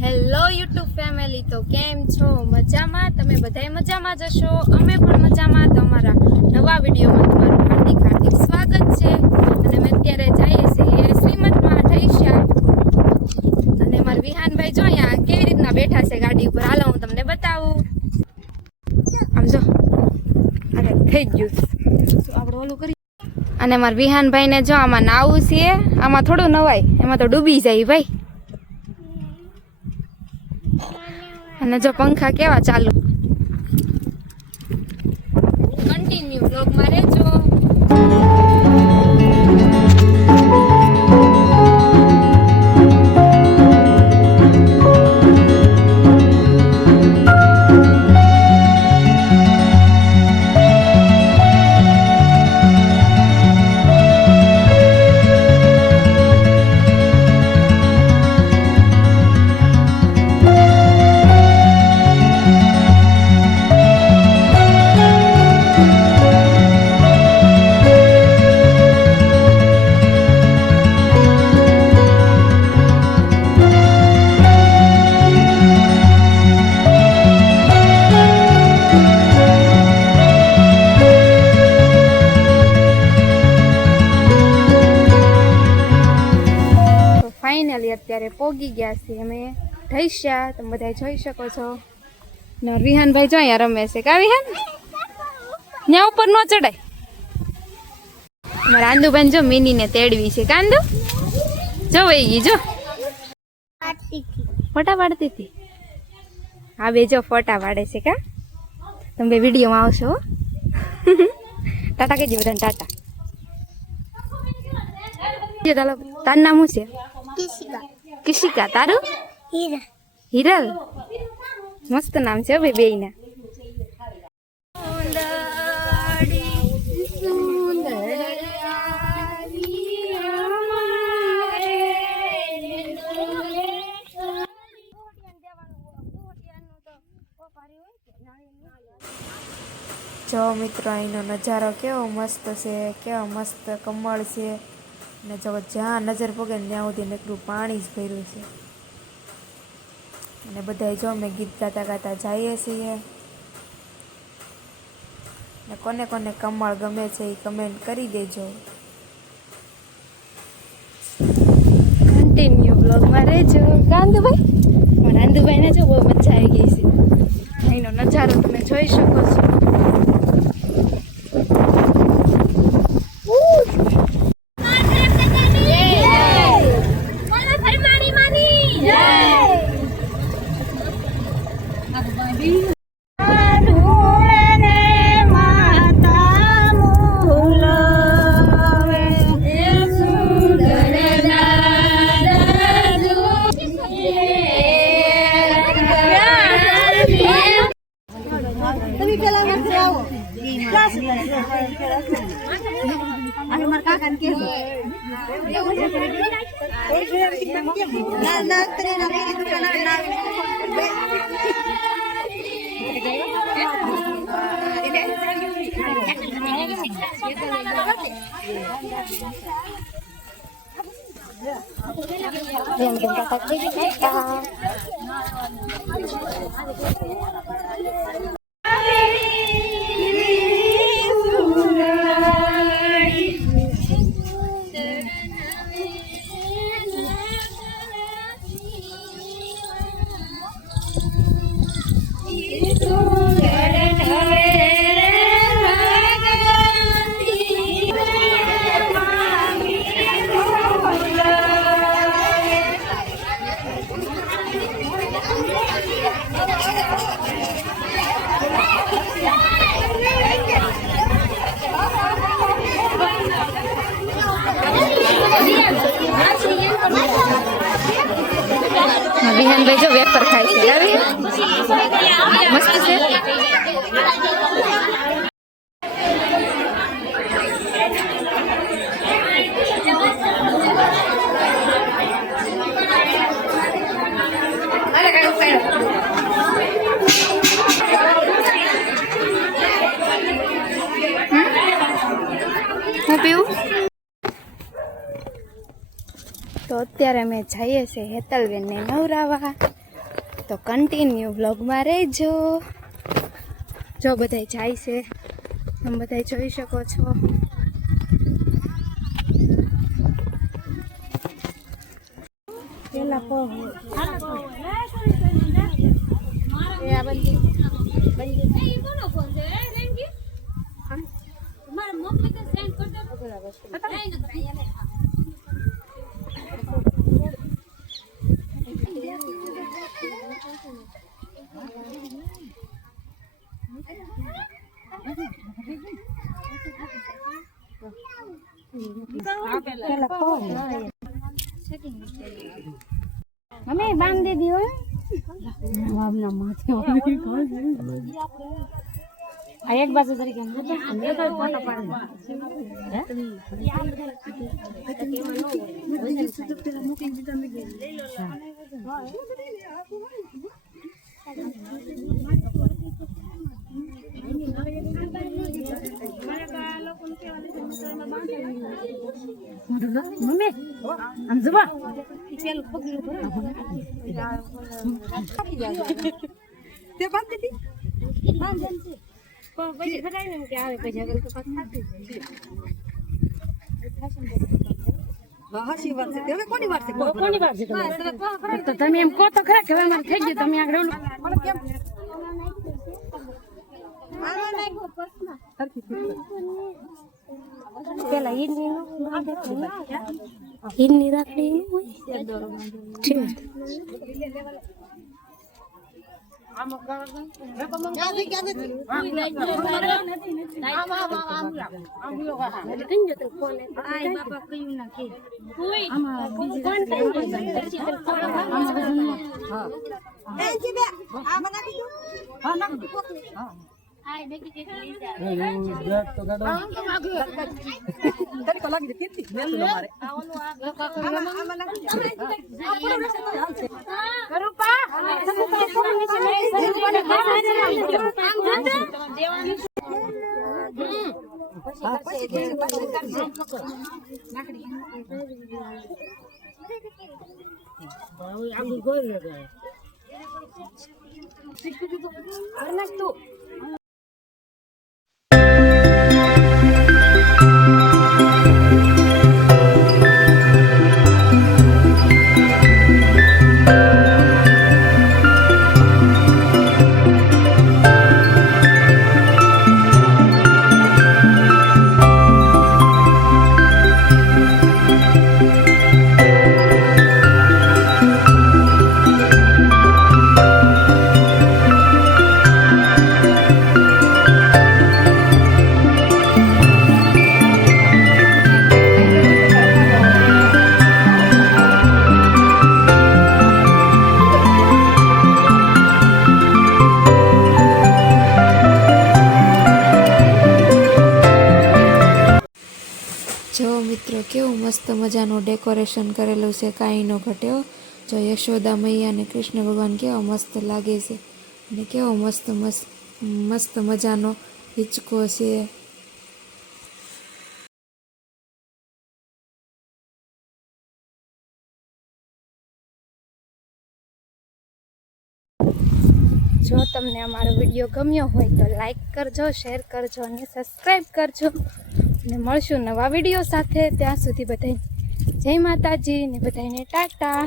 Hello YouTube family, તો કેમ છો? મજામાં? તમે બધાય મજામાં જ હશો. અમે પણ મજામાં. તો અમારા નવા વિડીયોમાં તમારું હાર્દિક હાર્દિક સ્વાગત છે. અને અમે અત્યારે જઈએ છીએ શ્રીમંતમાં ઢૈસા. અને અમારા વિહાનભાઈ જો અહીંયા કેવી રીતના બેઠા છે ગાડી ઉપર. હાલો હું તમને બતાવું. આમ જો અરે થઈ ગયું આપણે ઓલું કરી. અને અમારા વિહાનભાઈને જો આમાં નાવું છે. આમાં થોડું નવાય, એમાં તો ડૂબી જાય ભાઈ. અને જો પંખા કેવા ચાલુ. કન્ટિન્યુ બ્લોગમાં રહેજો. ફાઇનલી અત્યારે પોગી ગયા છીએ અમે ઢૈસા. તમે બધા જોઈ શકો છો. ને વિહાનભાઈ જો અહીંયા રમે છે. કા વિહાન? ત્યાં ઉપર ન ચડાય. મારા આંદુભાઈ જો મિનીને તેડવી છે. કાંદુ જો વહી ગઈ. જો ફોટા પાડતી હતી. હા બે જો ફોટા પાડે છે. કા તમે બે વિડીયોમાં આવશો. ટાટા કહેજો બધાને. ટાટા. તારું નામ શું છે? કિશિકા. તારું? હિરલ. મસ્ત નામ છે ભાઈ બેયના. જો મિત્રો અહીંનો નજારો કેવો મસ્ત છે, કેવો મસ્ત કમળ છે. ને જો જ્યાં નજર પગે ને ત્યાં સુધી નકરું પાણી જ ભર્યું છે. અને બધા જો અમે ગીત ગાતા ગાતા જઈએ છીએ. ને કોને કોને કમળ ગમે છે એ કમેન્ટ કરી દેજો. કન્ટિન્યુ બ્લોગમાં રહેજો. કાંદુભાઈ પણ આંદુભાઈને જો બહુ મજા આવી ગઈ છે. અહીંનો નજારો તમે જોઈ શકો છો. વિહાનભાઈ જો વેફર ખાય છે. મસ્ત છે. હું પીવું? તો અત્યારે અમે જઈએ છીએ હેતલબેનને નવરાવા. તો કન્ટિન્યુ બ્લોગમાં રહેજો. જો બધાય જાય છે, તમે બધાય જોઈ શકો છો. પેલા અમે બાંધી દીધો એક બાજુ તરીકે મમ્મી આમ જવા પેલું પગલું તે બાંધી દીધી બાંધી પછી ખરાય ને કે આવે પછી આગળ તો પાછું હાસી વાત છે. હવે કોની વાત છે? કોની વાત છે? તો તમે એમ કહો તો ખરા કે હવે મારે થઈ ગયું. તમે આગળ કેમ પેલા ઈડની રાખડી જો મિત્રો કેવું મસ્ત મજાનું ડેકોરેશન કરેલું છે, કાંઈ ન ઘટ્યો. જો યશોદા મૈયા અને કૃષ્ણ ભગવાન કેવા મસ્ત લાગે છે અને કેવો મસ્ત મજાનો હિંચકો છે. જો તમને અમારો વિડીયો ગમ્યો હોય તો લાઈક કરજો, શેર કરજો અને સબસ્ક્રાઈબ કરજો. અને મળશું નવા વિડીયો સાથે. ત્યાં સુધી બધાને જય માતાજી ને બધાને ટાટા.